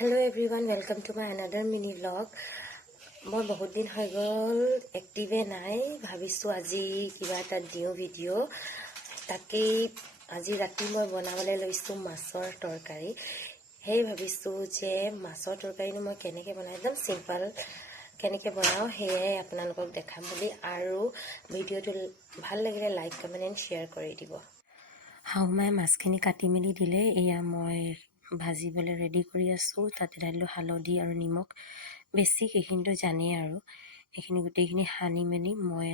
Hello everyone, welcome to my another mini vlog. মই বহুত দিন হৈ গ'ল এক্টিভে নাই, ভাবিছোঁ আজি কিবা এটা দিওঁ ভিডিঅ'। তাকেই আজি ৰাতি মই বনাবলৈ লৈছোঁ মাছৰ তৰকাৰী। সেই ভাবিছোঁ যে মাছৰ তৰকাৰীনো মই কেনেকৈ বনাওঁ, একদম চিম্পল কেনেকৈ বনাওঁ সেয়াই আপোনালোকক দেখাম বুলি। আৰু ভিডিঅ'টো ভাল লাগিলে লাইক কমেণ্ট এণ্ড শ্বেয়াৰ কৰি দিব। শাহুমাই মাছখিনি কাটি মেলি দিলে, এয়া মই ভাজিবলৈ ৰেডি কৰি আছোঁ। তাতে ঢালিলোঁ হালধি আৰু নিমখ, বেছি সেইখিনিতো জানেই আৰু। এইখিনি গোটেইখিনি সানি মেলি মই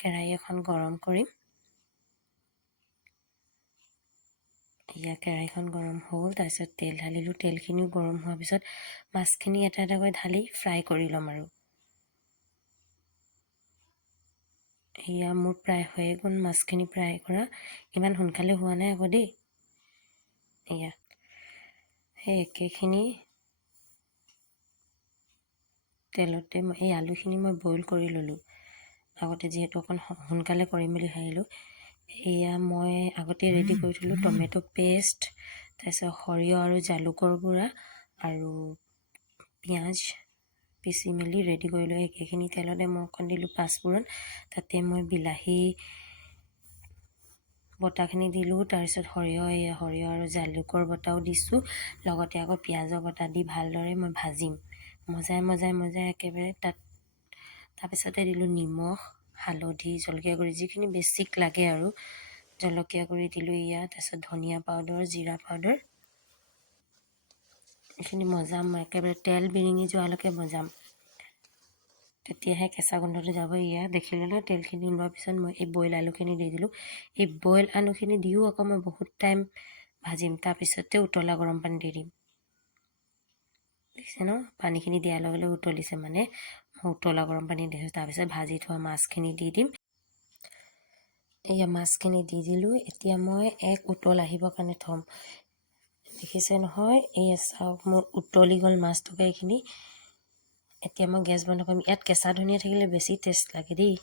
কেৰাহী এখন গৰম কৰিম। এয়া কেৰাহীখন গৰম হ'ল, তাৰপিছত তেল ঢালিলোঁ। তেলখিনিও গৰম হোৱাৰ পিছত মাছখিনি এটা এটাকৈ ঢালি ফ্ৰাই কৰি ল'ম আৰু। এয়া মোৰ প্ৰায় হৈয়ে গ'ল মাছখিনি ফ্ৰাই কৰা, ইমান সোনকালে হোৱা নাই আকৌ দেই। এয়া সেই একেখিনি তেলতে এই আলুখিনি মই বইল কৰি ল'লোঁ আগতে, যিহেতু অকণ সোনকালে কৰিম বুলি ভাবিলোঁ। এয়া মই আগতে ৰেডি কৰি থ'লোঁ টমেট' পেষ্ট, তাৰপিছত সৰিয়হ আৰু জালুকৰ গুড়া আৰু পিঁয়াজ পিচি মেলি ৰেডি কৰিলোঁ। একেখিনি তেলতে মই অকণ দিলোঁ পাঁচফোৰণ, তাতে মই বিলাহী বটাখিনি দিলোঁ। তাৰপিছত সৰিয়হ আৰু জালুকৰ বটাও দিছোঁ, লগতে আকৌ পিঁয়াজৰ বটা দি ভালদৰে মই ভাজিম, মজাই একেবাৰে। তাৰপিছতে দিলোঁ নিমখ, হালধি, জলকীয়া গুড়ি, যিখিনি বেছিক লাগে আৰু। জলকীয়া গুড়ি দিলোঁ ইয়াত, তাৰপিছত ধনিয়া পাউডাৰ, জিৰা পাউডাৰ, এইখিনি মজাম মই একেবাৰে তেল বিৰিঙি যোৱালৈকে মজাম, তেতিয়াহে কেঁচা গোন্ধটো যাব। ইয়াত দেখিলোঁ ন, তেলখিনি ওলোৱাৰ পিছত মই এই বইল আলুখিনি দি দিলোঁ। এই বইল আলুখিনি দিও আকৌ মই বহুত টাইম ভাজিম, তাৰপিছতে উতলা গৰম পানী দি দিম। দেখিছে ন, পানীখিনি দিয়াৰ লগে লগে উতলিছে, মানে মই উতলা গৰম পানী দিছোঁ। তাৰপিছত ভাজি থোৱা মাছখিনি দি দিম। এয়া মাছখিনি দি দিলোঁ। এতিয়া মই এক উতল আহিবৰ কাৰণে থ'ম। দেখিছে নহয়, এয়া চাওক মোৰ উতলি গ'ল মাছ তৰকাৰীখিনি। এতিয়া মই গেছ বন্ধ কৰিম। ইয়াত কেঁচা ধনিয়া থাকিলে বেছি টেষ্ট লাগে দেই।